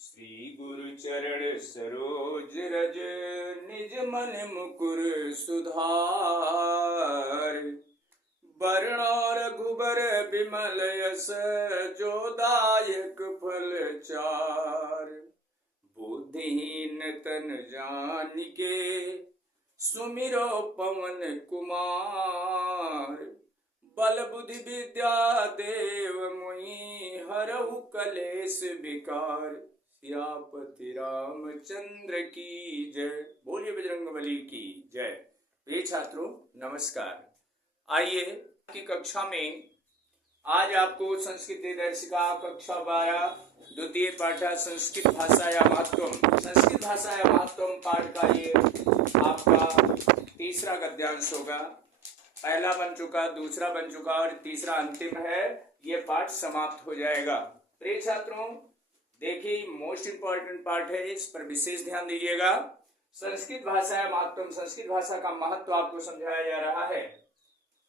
श्री गुरु चरण सरोज रज, निज मन मुकुर सुधार। वर्ण रघुबर विमल यस, जो दायक फल चार। बुद्धिहीन तन जानिके, सुमिरो पवन कुमार। बल बुद्धि विद्या देव मुनि, हरहु कलेश विकार। सियापति रामचंद्र की जय। बोलिए बजरंगबली की जय। प्रिय छात्रों नमस्कार। आइए की कक्षा में आज आपको संस्कृत दर्शिका कक्षा 12 द्वितीय पाठ संस्कृत भाषाया महत्वम, संस्कृत भाषाया महत्वम पाठ का ये आपका तीसरा गद्यांश होगा। पहला बन चुका, दूसरा बन चुका और तीसरा अंतिम है। ये पाठ समाप्त हो जाएगा। प्रिय छात्रों देखिए, मोस्ट इंपॉर्टेंट पाठ है, इस पर विशेष ध्यान दीजिएगा। संस्कृत भाषा महत्वम, संस्कृत भाषा का महत्व आपको समझाया जा रहा है।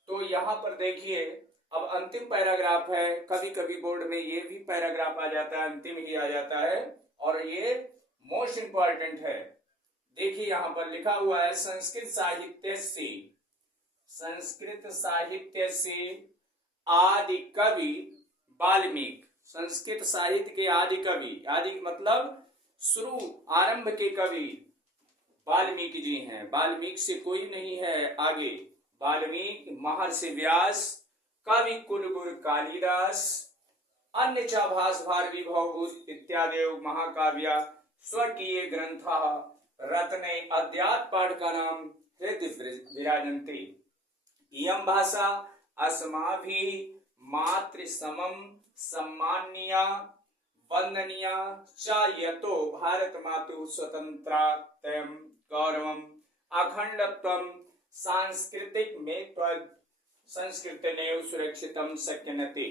तो यहाँ पर देखिए, अब अंतिम पैराग्राफ है। कभी कभी बोर्ड में ये भी पैराग्राफ आ जाता है, अंतिम ही आ जाता है, और ये मोस्ट इंपॉर्टेंट है। देखिए यहाँ पर लिखा हुआ है, संस्कृत साहित्य से आदि कवि वाल्मीकि। संस्कृत साहित्य के आदि कवि, आदि मतलब शुरू, आरंभ के कवि वाल्मीकि जी हैं। वाल्मीकि से कोई नहीं है आगे। वाल्मीकि, महर्षि व्यास, कवि कुलगुरु कालिदास, अन्य च भास भारवी भवभूत इत्यादि महाकाव्य स्वकीय ग्रंथ रत्ने अद्यात् पाठ का नाम हृदय विराजन्ते। इयं भाषा अस्माभिः मातृसमं सम्माननीया वंदनीया च, यतो भारत मातु स्वतंत्रतां गौरवम् अखंडत्वं सांस्कृतिक में त्वद संस्कृतेनैव सुरक्षितं शक्यन्ते।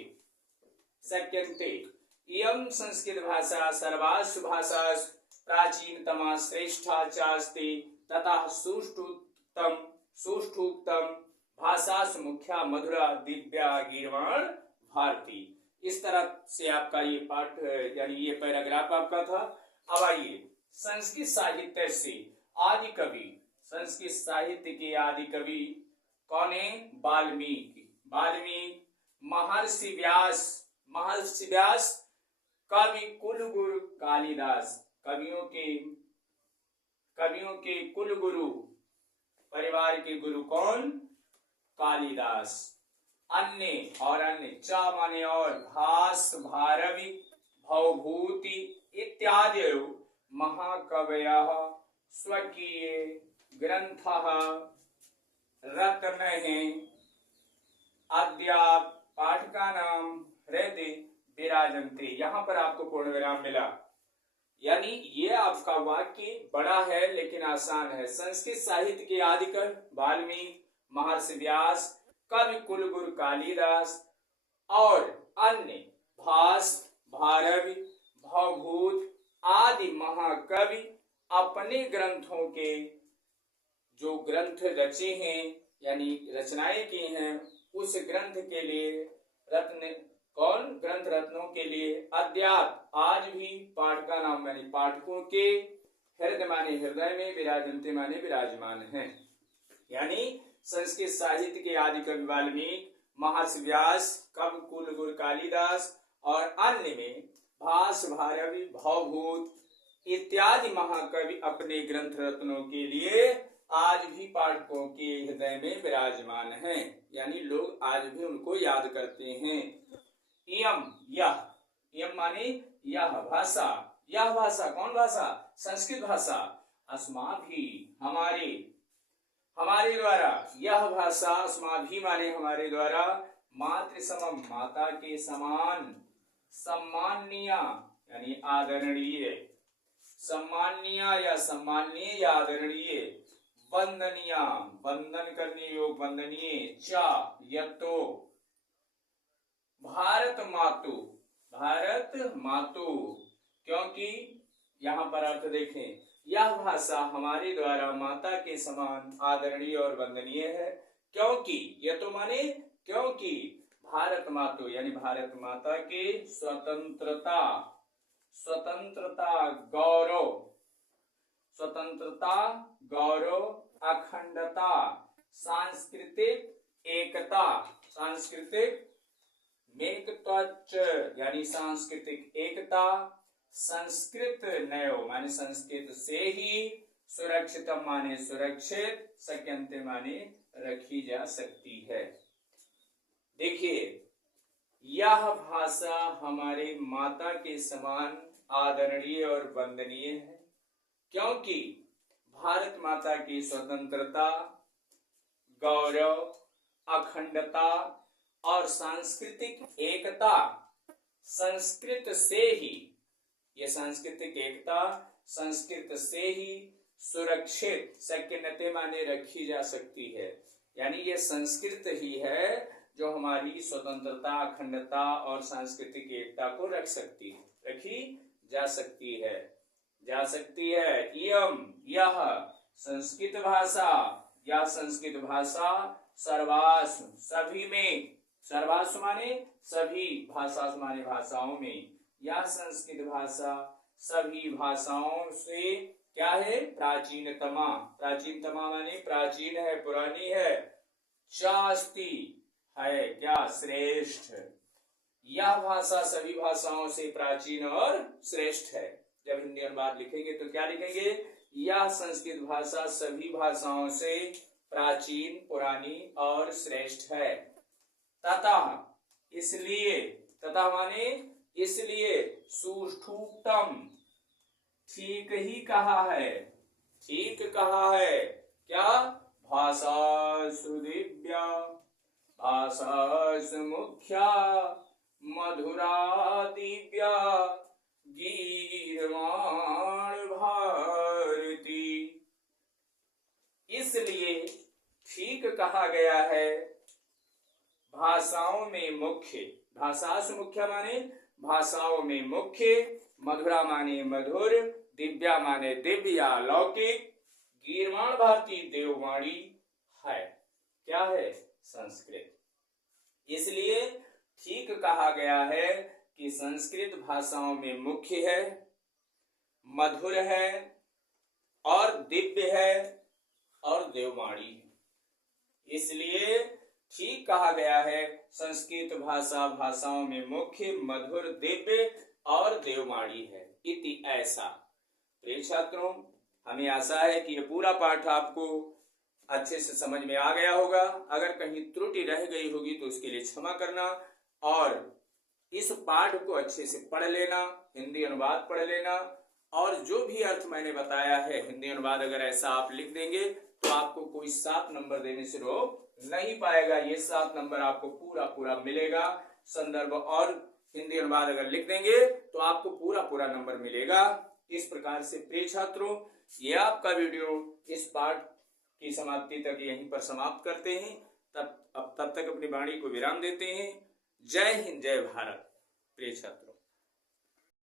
इयं संस्कृत भाषा सर्वासु भाषासु प्राचीनतमा श्रेष्ठा चास्ति, तथा सुष्ठुतम भाषासु मुख्या मधुरा दिव्या गीर्वाण भारती। इस तरह से आपका ये पाठ यानी ये पैराग्राफ आपका था। अब आइए, संस्कृत साहित्य से आदि कवि, संस्कृत साहित्य के आदि कवि कौन है? वाल्मीकि। महर्षि व्यास, कवि कुलगुरु कालिदास, कवियों के कुलगुरु, परिवार के गुरु कौन? कालिदास। अन्य चा माने और, भास भारवी भवभूति इत्यादि महाकवयः स्वकीय ग्रंथः रत्नैः अद्यात् पाठ का नाम हृदय विराजन्ते। यहाँ पर आपको पूर्ण विराम मिला, यानी ये आपका वाक्य बड़ा है लेकिन आसान है। संस्कृत साहित्य के आदि कवि वाल्मीकि, महर्षि व्यास, कवि कुलगुरु कालिदास और अन्य भास भारवी भवभूत आदि महाकवि अपने ग्रंथों के जो ग्रंथ रचे हैं यानी रचनाएं की हैं, उस ग्रंथ के लिए ग्रंथ रत्नों के लिए अद्याप आज भी पाठ का नाम यानी पाठकों के हृदय माने हृदय में, विराजन्ते माने विराजमान हैं। यानी संस्कृत साहित्य के आदि कवि वाल्मीकि, महर्षि व्यास, कवि कुलगुरु कालिदास और अन्य में भास भारवी भवभूत इत्यादि महाकवि अपने ग्रंथ रत्नों के लिए आज भी पाठकों के हृदय में विराजमान हैं, यानी लोग आज भी उनको याद करते हैं। यम माने यह भाषा, यह भाषा कौन भाषा? संस्कृत भाषा। अस्माभि हमारे द्वारा, यह भाषा अस्माभि माने हमारे द्वारा, मातृसमम माता के समान, सम्माननीय यानी आदरणीय, सम्माननीय या सम्माननीय या आदरणीय, वंदनीय वंदन करने योग्य वंदनीय, चा यतो भारत मातु, क्योंकि यहाँ पर अर्थ देखें, यह भाषा हमारे द्वारा माता के समान आदरणीय और वंदनीय है। क्योंकि यतो माने क्योंकि भारत मातु यानी भारत माता के स्वतंत्रता गौरव, स्वतंत्रता गौरव, अखंडता, सांस्कृतिक एकता, सांस्कृतिक मेकत्वच यानी सांस्कृतिक एकता, संस्कृत नयो माने संस्कृत से ही, सुरक्षित माने सुरक्षित, शक्यंते माने रखी जा सकती है। देखिए, यह भाषा हमारे माता के समान आदरणीय और वंदनीय है, क्योंकि भारत माता की स्वतंत्रता, गौरव, अखंडता और सांस्कृतिक एकता संस्कृत से ही, ये सांस्कृतिक एकता संस्कृत से ही सुरक्षित, शक्यंते माने रखी जा सकती है। यानी ये संस्कृत ही है जो हमारी स्वतंत्रता, अखंडता और सांस्कृतिक एकता को रखी जा सकती है, जा सकती है। यह संस्कृत भाषा, यह संस्कृत भाषा सर्वासु सभी में, सर्वासु माने सभी, भाषा माने भाषाओं में, यह संस्कृत भाषा सभी भाषाओं से क्या है, प्राचीनतमा, प्राचीनतमा माने प्राचीन है, पुरानी है, चास्ति है क्या, श्रेष्ठ। यह भाषा सभी भाषाओं से प्राचीन और श्रेष्ठ है। जब हिंदी अनुवाद लिखेंगे तो क्या लिखेंगे, यह संस्कृत भाषा सभी भाषाओं से प्राचीन, पुरानी और श्रेष्ठ है। तथा इसलिए, तथा माने इसलिए, सुष्ठुतम ठीक ही कहा है, ठीक कहा है क्या, भाषा सुदिव्या, भाषा सुमुख्या, मधुरा दिव्या, गीर्वाण भारती। इसलिए ठीक कहा गया है, भाषाओं में मुख्य, भाषा सुमुख्या माने भाषाओं में मुख्य, मधुरा माने मधुर, दिव्या माने दिव्य या लौकिक, गीर्वाण भारती देववाणी है, क्या है, संस्कृत। इसलिए ठीक कहा गया है कि संस्कृत भाषाओं में मुख्य है, मधुर है और दिव्य है और देववाणी है। इसलिए ठीक कहा गया है, संस्कृत भाषा भाषाओं में मुख्य, मधुर, दिव्य और देववाणी है। इति ऐसा। प्रिय छात्रों, हमें आशा है कि यह पूरा पाठ आपको अच्छे से समझ में आ गया होगा। अगर कहीं त्रुटि रह गई होगी तो उसके लिए क्षमा करना, और इस पाठ को अच्छे से पढ़ लेना, हिंदी अनुवाद पढ़ लेना, और जो भी अर्थ मैंने बताया है हिंदी अनुवाद अगर ऐसा आप लिख देंगे तो आपको कोई 7 नंबर देने से रोक नहीं पाएगा। ये 7 नंबर आपको पूरा पूरा मिलेगा। संदर्भ और हिंदी अनुवाद अगर लिख देंगे तो आपको पूरा पूरा नंबर मिलेगा। इस प्रकार से प्रिय छात्रों, ये आपका वीडियो इस पाठ की समाप्ति तक यहीं पर समाप्त करते हैं। तब तक अपनी वाणी को विराम देते हैं। जय हिंद, जय भारत। प्रिय छात्रों।